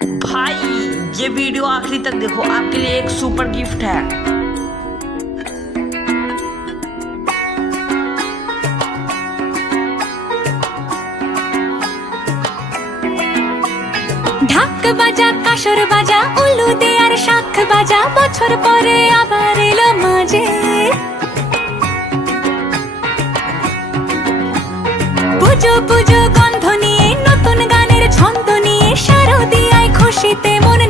भाई ये वीडियो आखिरी तक देखो, आपके लिए एक सुपर गिफ्ट है। ঢাক বাজা কাসর বাজা উলু দে আর শাখ বাজা, বছর পরে আবার এলো মাঝে। পুজো পুজো গন্ধ নিয়ে, নতুন গানের ছন্দ নিয়ে, শারদিয়ায় খুশিতে মন